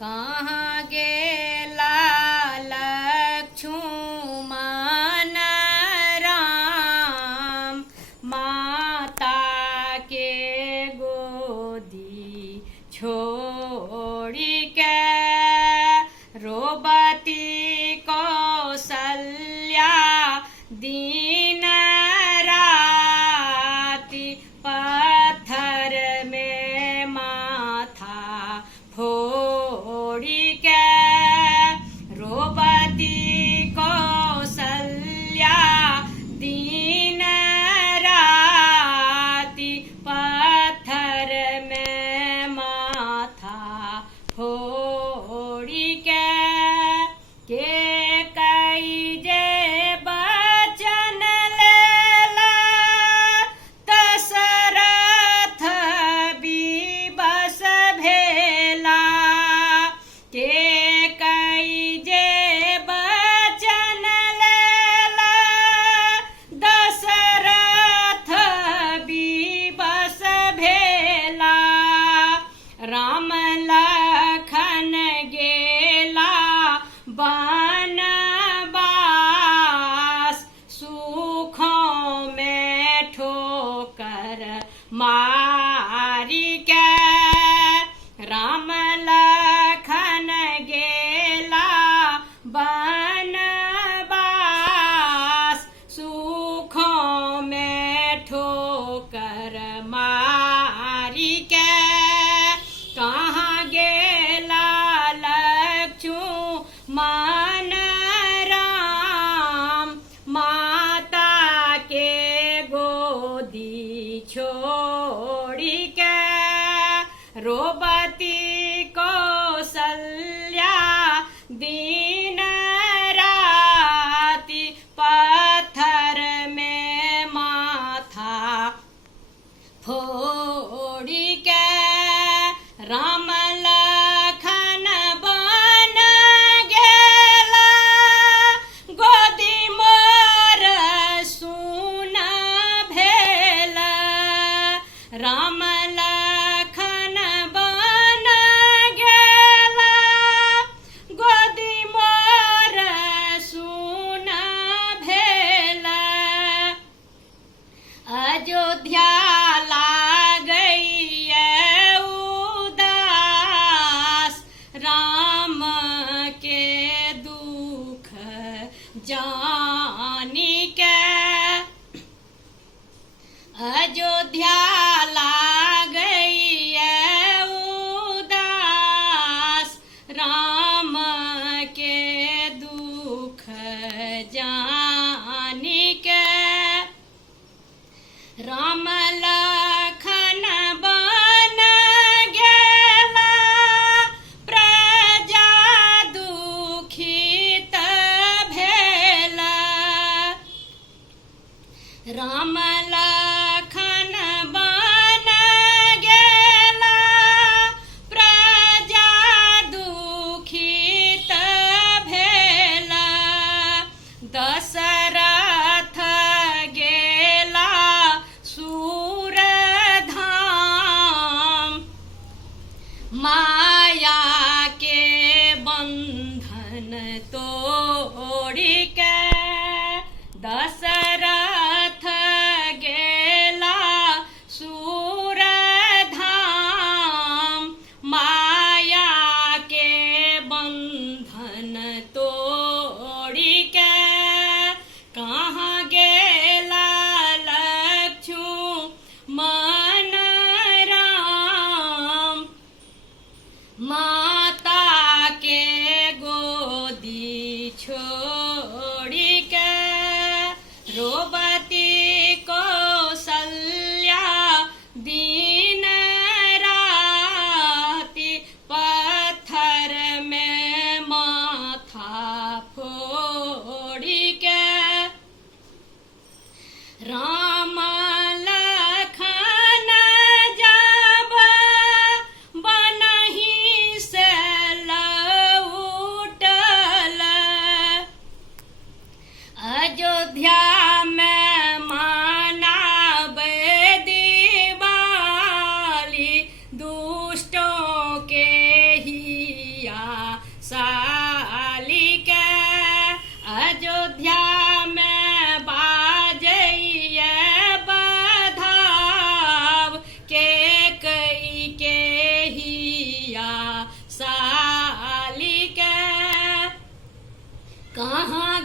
कहाँ गेला लक्ष्मण राम, माता के गोदी छोड़ी के, रोबती कौशल्या दीन राति, पत्थर में माथा फोड़ी के, रोबती कौशल्या दीन राति, पत्थर में माथा फोड़ी के कई जे बचन लेला, दशरथ विवश भेला, के कई जे बचन लेला, दशरथ विवश भेला, राम लखन गेला बनवास, सुखों में ठोकर मारी के, राम लखन गेला बनवास, सुखों में ठोकर मारी के, कहाँ गेला लक्ष्मण राम, माता के गोदी छोड़ी के, रोबती कौशल्या दीन राति, पत्थर में माथा फोड़ी के, राम लखन बन गेला, गोदी मोर सुन भेला, राम लखन बन गेला, गोदी मोर सुन भेला, अयोध्या राम के दुख जानी के, अयोध्या गई उदास, राम के दुख जानी के, राम लखन बन गेला, प्रजा दुखित भेला, राम लखन बन गेला, प्रजा दुखित भेला, दशरथ गेला सूरधाम, माया के बंधन तोड़ी के, दशरथ गेला सूरधाम, माया के बंधन तोड़ी के, कहाँ गेला लक्ष्मण राम, माता के गोदी छोड़ साली के अयोध्या में बाजइए बधाव के कई के हिया साली के कहाँ